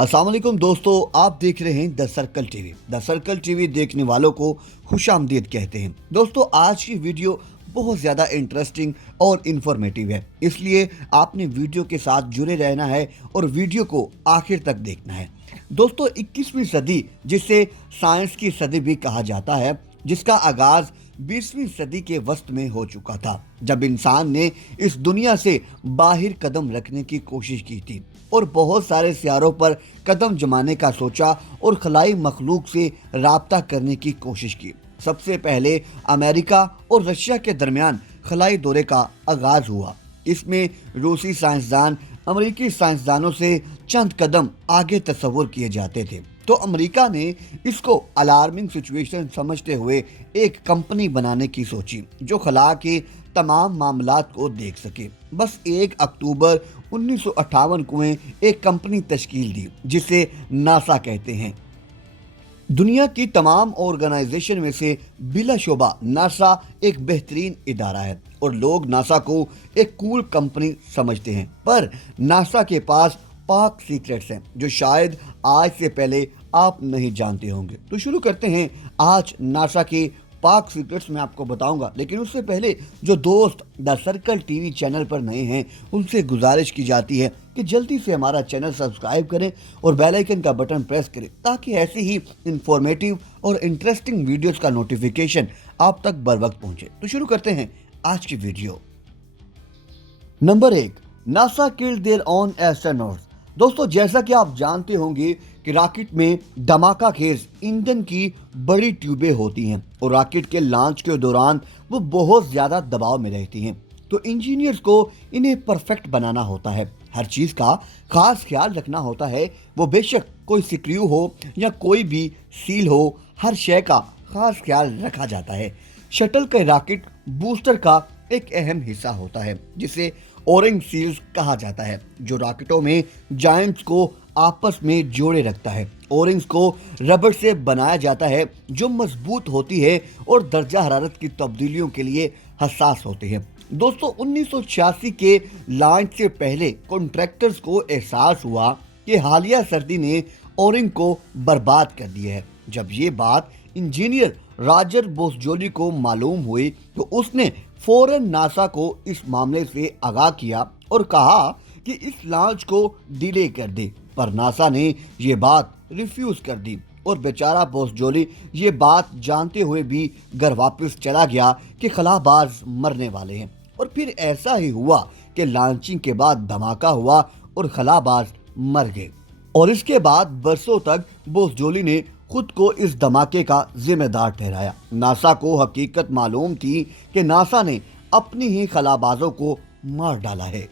अस्सलाम वालेकुम दोस्तों, आप देख रहे हैं the circle TV. The circle TV देखने वालों को खुश आमदीद कहते हैं। दोस्तों, आज की वीडियो बहुत ज़्यादा इंटरेस्टिंग और इन्फॉर्मेटिव है, इसलिए आपने वीडियो के साथ जुड़े रहना है और वीडियो को आखिर तक देखना है। दोस्तों, 21वीं सदी, जिसे साइंस की सदी भी कहा जाता है, जिसका आगाज़ 20वीं सदी के वस्त में हो चुका था, जब इंसान ने इस दुनिया से बाहर कदम रखने की कोशिश की थी और बहुत सारे सियारों पर कदम जमाने का सोचा और खलाई मखलूक से राब्ता करने की कोशिश की। सबसे पहले अमेरिका और रशिया के दरमियान खलाई दौरे का आगाज हुआ। इसमें रूसी साइंसदान अमेरिकी साइंसदानों से चंद कदम आगे तस्वुर किए जाते थे, तो अमेरिका ने इसको अलार्मिंग सिचुएशन समझते हुए एक कंपनी बनाने की सोची जो खला के तमाम मामलात को देख सके। बस 1 अक्टूबर 1958 को एक कंपनी तश्कील दी जिसे नासा कहते हैं। दुनिया की तमाम ऑर्गेनाइजेशन में से बिलाशुबा नासा एक बेहतरीन इदारा है और लोग नासा को एक कूल कंपनी समझते हैं, पर नासा के पास पाक सीक्रेट्स हैं जो शायद आज से पहले आप नहीं जानते होंगे। तो शुरू करते हैं। आज नासा के पाक सीक्रेट्स में आपको बताऊंगा, लेकिन उससे पहले जो दोस्त द सर्कल टीवी चैनल पर नए हैं उनसे गुजारिश की जाती है कि जल्दी से हमारा चैनल सब्सक्राइब करें और बेल आइकन का बटन प्रेस करें ताकि ऐसी ही इंफॉर्मेटिव और इंटरेस्टिंग वीडियोस का नोटिफिकेशन आप तक बर वक्त पहुंचे। तो शुरू करते हैं आज की video. Number 1, NASA killed their own astronauts. दोस्तों, जैसा कि आप जानते होंगे कि रॉकेट में धमाका खेज ईंधन की बड़ी ट्यूबें होती हैं और रॉकेट के लॉन्च के दौरान वो बहुत ज़्यादा दबाव में रहती हैं, तो इंजीनियर्स को इन्हें परफेक्ट बनाना होता है। हर चीज़ का खास ख्याल रखना होता है, वो बेशक कोई स्क्रू हो या कोई भी सील हो, हर शय का खास ख्याल रखा जाता है। शटल के रॉकेट बूस्टर का एक अहम हिस्सा होता है जिसे ओरिंग सील्स कहा जाता है, जो रॉकेटों में जायंट्स को आपस में जोड़े रखता है। ओरिंग्स को रबर से बनाया जाता है जो मजबूत होती है और दर्जा हरारत की तब्दीलियों के लिए हसास होते हैं। दोस्तों, 1986 के लॉन्च से पहले कॉन्ट्रैक्टर्स को एहसास हुआ कि हालिया सर्दी ने ओरिंग को बर्बाद कर दिया है। जब ये बात इंजीनियर रॉजर बोसजोली को मालूम हुई तो उसने फौरन नासा को इस मामले से आगाह किया और कहा कि इस लॉन्च को डिले कर दे, पर नासा ने ये बात रिफ्यूज कर दी और बेचारा बोसजोली ये बात जानते हुए भी घर वापस चला गया कि खलाबाज मरने वाले हैं। और फिर ऐसा ही हुआ कि लॉन्चिंग के बाद धमाका हुआ और खलाबाज मर गए और इसके बाद बरसों तक बोसजोली ने खुद को इस धमाके का जिम्मेदार ठहराया। नासा को हकीकत मालूम थी कि नासा ने अपनी ही खलाबाजों को मार डाला है।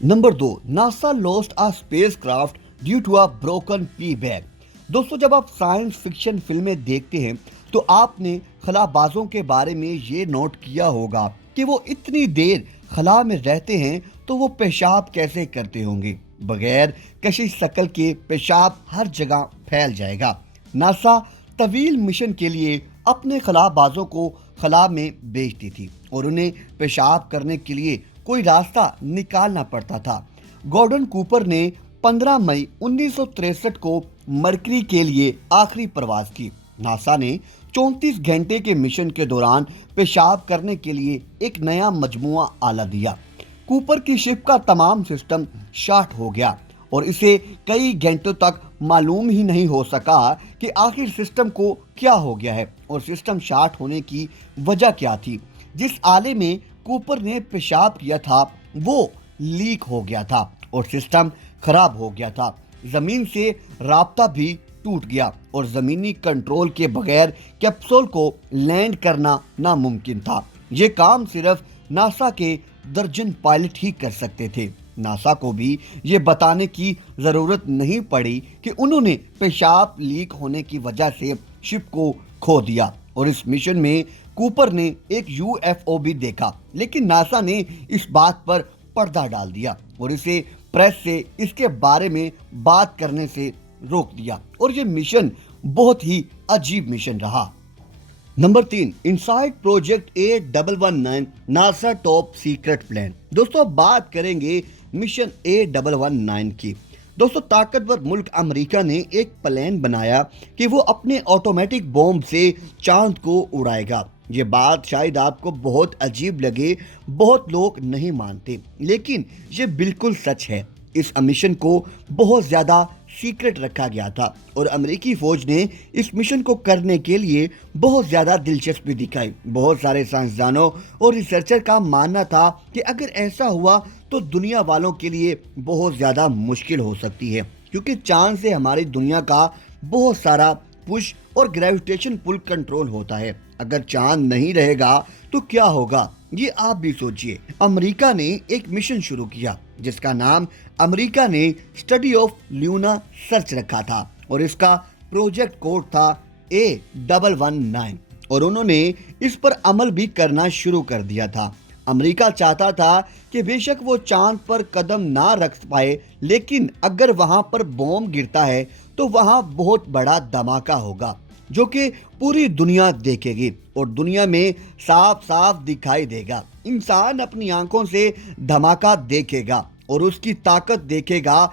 Number 2, NASA lost a spacecraft due to a broken pee bag. दोस्तों, जब आप साइंस फिक्शन फिल्में देखते हैं तो आपने खलाबाजों के बारे में ये नोट किया होगा कि वो इतनी देर खला में रहते हैं तो वो पेशाब कैसे करते होंगे। बगैर कशिश शकल के पेशाब हर जगह फैल जाएगा। नासा तवील मिशन के लिए अपने खलाबाजों को खला में भेजती थी और उन्हें पेशाब करने के लिए कोई रास्ता निकालना पड़ता था। गॉर्डन कूपर ने 15 मई 1963 को मरकरी के लिए आखिरी प्रवास की। नासा ने 34 घंटे के मिशन के दौरान पेशाब करने के लिए एक नया मजमुआ आला दिया। कूपर की शिप का तमाम सिस्टम शॉर्ट हो गया और इसे कई घंटों तक मालूम ही नहीं हो सका कि आखिर सिस्टम को क्या हो गया है और सिस्टम शॉर्ट होने की वजह क्या थी। जिस आले में कूपर ने पेशाब किया था वो लीक हो गया था और सिस्टम खराब हो गया था। जमीन से राब्ता भी टूट गया और जमीनी कंट्रोल के बगैर कैप्सूल को लैंड करना नामुमकिन था। ये काम सिर्फ नासा के दर्जन पायलट ही कर सकते थे। नासा को भी ये बताने की ज़रूरत नहीं पड़ी कि उन्होंने पेशाब लीक होने की वजह से शिप को खो दिया और इस मिशन में कूपर ने एक यूएफओ भी देखा, लेकिन नासा ने इस बात पर पर्दा डाल दिया और इसे प्रेस से इसके बारे में बात करने से रोक दिया और ये मिशन बहुत ही अजीब मिशन रहा। Number 3, inside project A119 NASA top secret plan. दोस्तों, बात करेंगे मिशन A119 की। दोस्तों ताकतवर मुल्क अमेरिका ने एक प्लान बनाया कि वो अपने ऑटोमेटिक बॉम्ब से चांद को उड़ाएगा। ये बात शायद आपको बहुत अजीब लगे, बहुत लोग नहीं मानते, लेकिन ये बिल्कुल सच है। इस मिशन को बहुत ज़्यादा सीक्रेट रखा गया था और अमेरिकी फौज ने इस मिशन को करने के लिए बहुत ज़्यादा दिलचस्पी दिखाई। बहुत सारे साइंसदानों और रिसर्चर का मानना था कि अगर ऐसा हुआ तो दुनिया वालों के लिए बहुत ज़्यादा मुश्किल हो सकती है, क्योंकि चांद से हमारी दुनिया का बहुत सारा पुश और ग्रेविटेशन पुल कंट्रोल होता है। अगर चांद नहीं रहेगा तो क्या होगा, ये आप भी सोचिए। अमेरिका ने एक मिशन शुरू किया जिसका नाम अमेरिका ने स्टडी ऑफ ल्यूना सर्च रखा था और इसका प्रोजेक्ट कोड था A119 और उन्होंने इस पर अमल भी करना शुरू कर दिया था। अमेरिका चाहता था कि बेशक वो चांद पर कदम ना रख पाए, लेकिन अगर वहां पर बॉम्ब गिरता है तो वहां बहुत बड़ा धमाका होगा जो कि पूरी दुनिया देखेगी और दुनिया में साफ साफ दिखाई देगा। इंसान अपनी आंखों से धमाका देखेगा और उसकी ताकत देखेगा।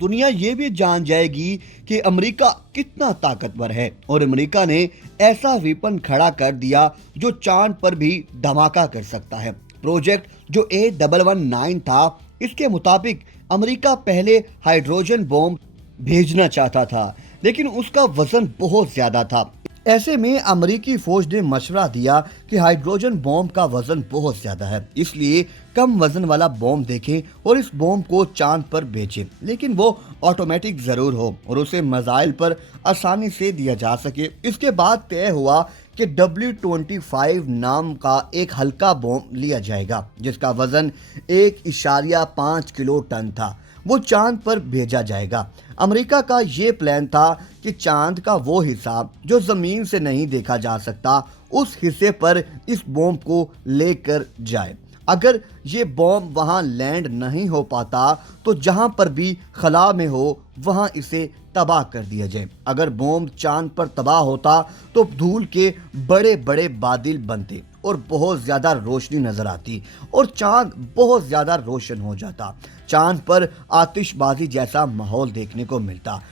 दुनिया ये भी जान जाएगी कि अमेरिका कितना ताकतवर है और अमेरिका ने ऐसा वेपन खड़ा कर दिया जो चांद पर भी धमाका कर सकता है। प्रोजेक्ट जो A119 था, इसके मुताबिक अमेरिका पहले हाइड्रोजन बॉम्ब भेजना चाहता था, लेकिन उसका वजन बहुत ज्यादा था। ऐसे में अमेरिकी फौज ने मशवरा दिया कि हाइड्रोजन बॉम्ब का वजन बहुत ज्यादा है, इसलिए कम वजन वाला बॉम्ब देखें और इस बॉम्ब को चांद पर भेजें, लेकिन वो ऑटोमेटिक जरूर हो और उसे मिसाइल पर आसानी से दिया जा सके। इसके बाद तय हुआ कि W25 नाम का एक हल्का बॉम्ब लिया जाएगा जिसका वजन 1.5 किलो टन था। वो चांद पर भेजा जाएगा। अमेरिका का ये प्लान था कि चांद का वो हिस्सा जो जमीन से नहीं देखा जा सकता, उस हिस्से पर इस बॉम्ब को लेकर जाए। अगर ये बॉम्ब वहां लैंड नहीं हो पाता तो जहां पर भी खला में हो वहां इसे तबाह कर दिया जाए। अगर बॉम्ब चांद पर तबाह होता तो धूल के बड़े बड़े बादल बनते और बहुत ज्यादा रोशनी नजर आती और चांद बहुत ज्यादा रोशन हो जाता। चांद पर आतिशबाजी जैसा माहौल देखने को मिलता।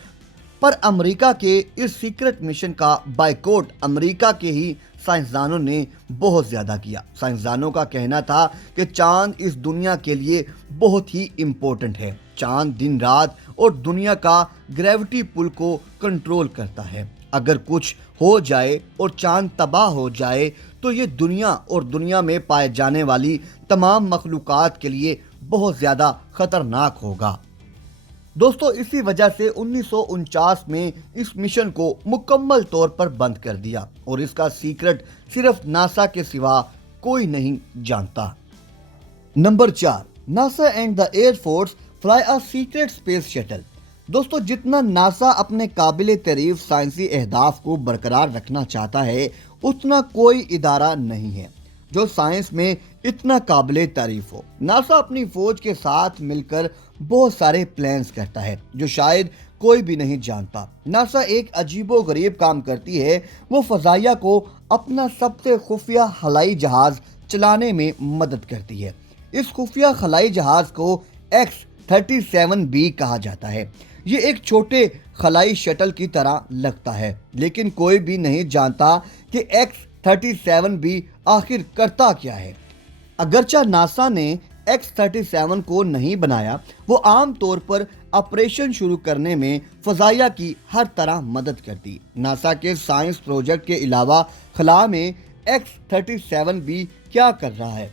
पर अमेरिका के इस सीक्रेट मिशन का बायकॉट अमेरिका के ही साइंसदानों ने बहुत ज्यादा किया। साइंसदानों का कहना था कि चांद इस दुनिया के लिए बहुत ही इम्पोर्टेंट है। चांद दिन रात और दुनिया का ग्रेविटी पुल को कंट्रोल करता है। अगर कुछ हो जाए और चांद तबाह हो जाए तो ये दुनिया और दुनिया में पाए जाने वाली तमाम मखलूकात के लिए बहुत ज़्यादा खतरनाक होगा। दोस्तों इसी वजह से 1949 में इस मिशन को मुकम्मल तौर पर बंद कर दिया और इसका सीक्रेट सिर्फ नासा के सिवा कोई नहीं जानता। Number 4, NASA and the air force fly a secret space shuttle. दोस्तों जितना नासा अपने काबिल तारीफ साइंसी अहदाफ को बरकरार रखना चाहता है, उतना कोई इदारा नहीं है जो साइंस में इतना काबिल तारीफ हो। नासा अपनी फौज के साथ मिलकर बहुत सारे प्लान्स करता है जो शायद कोई भी नहीं जानता। नासा एक अजीबो गरीब काम करती है, वो फजाइया को अपना सबसे खुफिया हवाई जहाज चलाने में मदद करती है। इस खुफिया खलाई जहाज को X-37B कहा जाता है। ये एक छोटे खलाई शटल की तरह लगता है, लेकिन कोई भी नहीं जानता कि X-37B आखिर करता क्या है। अगरचा नासा ने X-37 को नहीं बनाया, वो आम तौर पर ऑपरेशन शुरू करने में फजाइया की हर तरह मदद करती। नासा के साइंस प्रोजेक्ट के अलावा खला में X-37B क्या कर रहा है,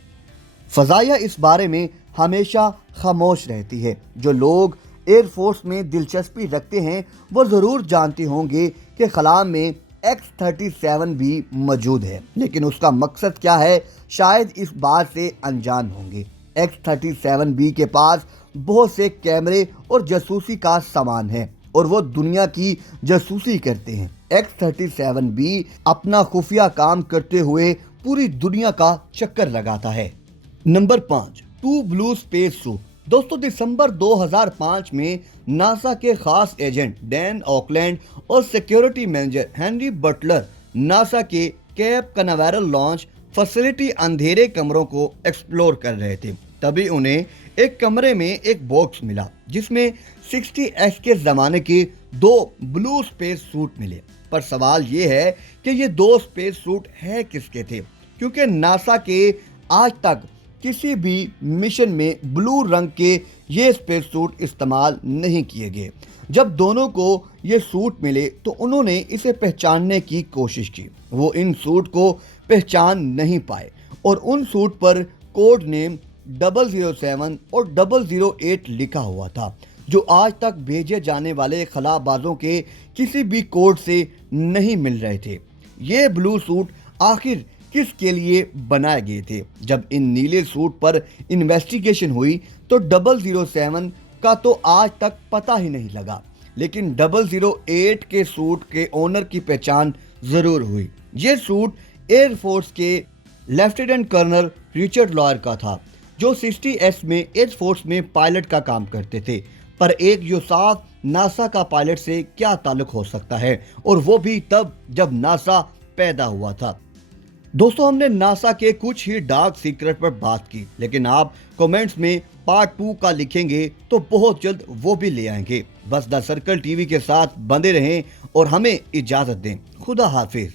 फजाइया इस बारे में हमेशा खामोश रहती है। जो लोग एयरफोर्स में दिलचस्पी रखते हैं वो ज़रूर जानते होंगे कि खला में X-37B मौजूद है, लेकिन उसका मकसद क्या है शायद इस बात से अनजान होंगे। X-37B के पास बहुत से कैमरे और जासूसी का सामान है और वो दुनिया की जासूसी करते हैं। X-37B अपना खुफिया काम करते हुए पूरी दुनिया का चक्कर लगाता है। Number 5, two blue space suit. दोस्तों दिसंबर 2005 में नासा के खास एजेंट डैन ऑकलैंड और security manager Henry Butler NASA के कैप कनावेरल लॉन्च फैसिलिटी अंधेरे कमरों को एक्सप्लोर कर रहे थे। तभी उन्हें एक कमरे में एक बॉक्स मिला जिसमें 60S के जमाने के 2 ब्लू स्पेस सूट मिले। पर सवाल ये है कि ये 2 स्पेस सूट है किसके थे, क्योंकि नासा के आज तक किसी भी मिशन में ब्लू रंग के ये स्पेस सूट इस्तेमाल नहीं किए गए। जब दोनों को ये सूट मिले तो उन्होंने इसे पहचानने की कोशिश की। वो इन सूट को पहचान नहीं पाए और उन सूट पर कोड नेम 007 और 008 लिखा हुआ था, जो आज तक भेजे जाने वाले खलाबाजों के किसी भी कोड से नहीं मिल रहे थे। ये ब्लू सूट आखिर किस लिए बनाए गए थे? जब इन नीले सूट पर इन्वेस्टिगेशन हुई तो 007 का तो आज तक पता ही नहीं लगा, लेकिन 008 के सूट के ओनर की पहचान जरूर हुई। ये सूट एयरफोर्स के लेफ्टिनेंट कर्नल रिचर्ड लॉयर का था, जो 60S में एयरफोर्स में पायलट का काम करते थे। पर एक यूसाफ नासा का पायलट से क्या ताल्लुक हो सकता है, और वो भी तब जब नासा पैदा हुआ था। दोस्तों, हमने नासा के कुछ ही डार्क सीक्रेट पर बात की, लेकिन आप कमेंट्स में पार्ट 2 का लिखेंगे तो बहुत जल्द वो भी ले आएंगे। बस द सर्कल टीवी के साथ बंधे रहें और हमें इजाजत दें। खुदा हाफिज।